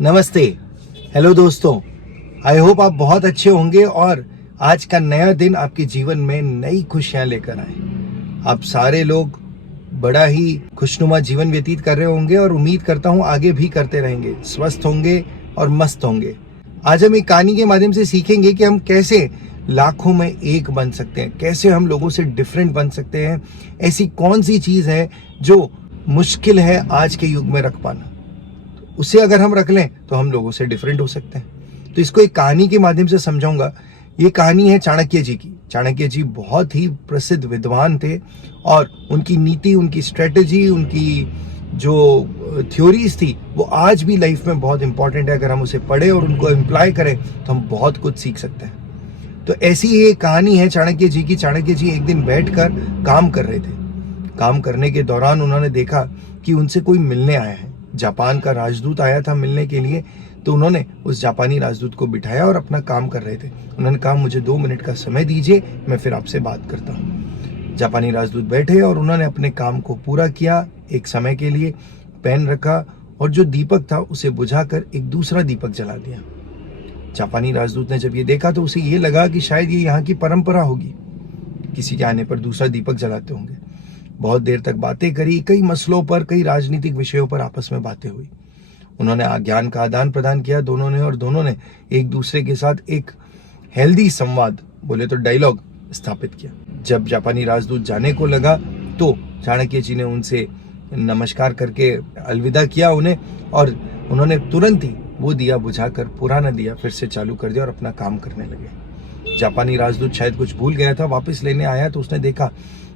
नमस्ते, हेलो दोस्तों। I hope आप बहुत अच्छे होंगे और आज का नया दिन आपके जीवन में नई खुशियां लेकर आए। आप सारे लोग बड़ा ही खुशनुमा जीवन व्यतीत कर रहे होंगे और उम्मीद करता हूं आगे भी करते रहेंगे, स्वस्थ होंगे और मस्त होंगे। आज हम एक कहानी के माध्यम से सीखेंगे कि हम कैसे लाखों में एक बन सकते हैं, कैसे हम लोगों से डिफरेंट बन सकते हैं। ऐसी कौन सी चीज है जो मुश्किल है आज के युग में रख पाना, उसे अगर हम रख लें तो हम लोगों से डिफरेंट हो सकते हैं। तो इसको एक कहानी के माध्यम से समझाऊंगा। ये कहानी है चाणक्य जी की। चाणक्य जी बहुत ही प्रसिद्ध विद्वान थे और उनकी नीति, उनकी स्ट्रेटेजी, उनकी जो थ्योरीज थी वो आज भी लाइफ में बहुत इंपॉर्टेंट है। अगर हम उसे पढ़ें और उनको इम्प्लाई करें तो हम बहुत कुछ सीख सकते हैं। तो ऐसी ही एक कहानी है चाणक्य जी की। चाणक्य जी एक दिन बैठकर काम कर रहे थे। काम करने के दौरान उन्होंने देखा कि उनसे कोई मिलने आया है। जापान का राजदूत आया था मिलने के लिए। तो उन्होंने उस जापानी राजदूत को बिठाया और अपना काम कर रहे थे। उन्होंने कहा, मुझे 2 मिनट का समय दीजिए, मैं फिर आपसे बात करता हूँ। जापानी राजदूत बैठे और उन्होंने अपने काम को पूरा किया। एक समय के लिए पेन रखा और जो दीपक था उसे बुझाकर एक दूसरा दीपक जला दिया। जापानी राजदूत ने जब ये देखा तो उसे ये लगा कि शायद ये यहाँ की परंपरा होगी, किसी के आने पर दूसरा दीपक जलाते होंगे। बहुत देर तक बातें करी, कई मसलों पर, कई राजनीतिक विषयों पर आपस में बातें हुई। उन्होंने ज्ञान का आदान प्रदान किया दोनों ने, और दोनों ने एक दूसरे के साथ एक हेल्दी संवाद, बोले तो डायलॉग स्थापित किया। जब जापानी राजदूत जाने को लगा तो चाणक्य जी ने उनसे नमस्कार करके अलविदा किया उन्हें, और उन्होंने तुरंत ही वो दिया बुझाकर पुराना दिया फिर से चालू कर दिया और अपना काम करने लगे। जापानी राजदूत शायद कुछ भूल गया था, वापस लेने आया तो उसने देखा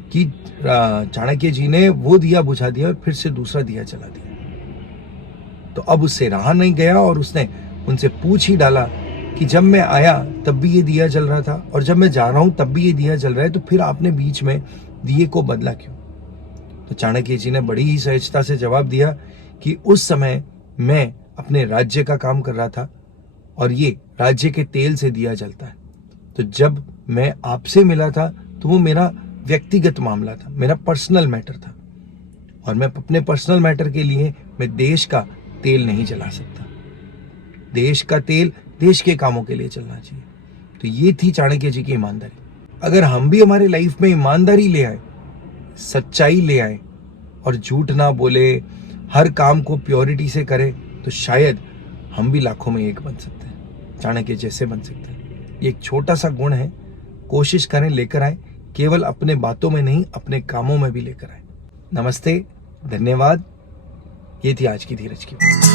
कि चाणक्य जी ने वो दिया बुझा दिया और फिर से दूसरा दिया जला दिया। तो अब उससे रहा नहीं गया और उसने उनसे पूछ ही डाला कि जब मैं आया तब भी ये दिया जल रहा था और जब मैं जा रहा हूं तब भी ये दिया जल रहा है, तो फिर आपने बीच में दिए को बदला क्यों? तो चाणक्य जी ने बड़ी ही सहजता से जवाब दिया कि उस समय मैं अपने राज्य का काम कर रहा था और ये राज्य के तेल से दिया जलता है। तो जब मैं आपसे मिला था तो वो मेरा व्यक्तिगत मामला था, मेरा पर्सनल मैटर था, और मैं अपने पर्सनल मैटर के लिए मैं देश का तेल नहीं जला सकता। देश का तेल देश के कामों के लिए चलना चाहिए। तो ये थी चाणक्य जी की ईमानदारी। अगर हम भी हमारे लाइफ में ईमानदारी ले आए, सच्चाई ले आए और झूठ ना बोले, हर काम को प्योरिटी से करें, तो शायद हम भी लाखों में एक बन सकते हैं, चाणक्य जैसे बन सकते हैं। ये एक छोटा सा गुण है, कोशिश करें लेकर आए, केवल अपने बातों में नहीं अपने कामों में भी लेकर आए। नमस्ते, धन्यवाद। ये थी आज की धीरज की बात।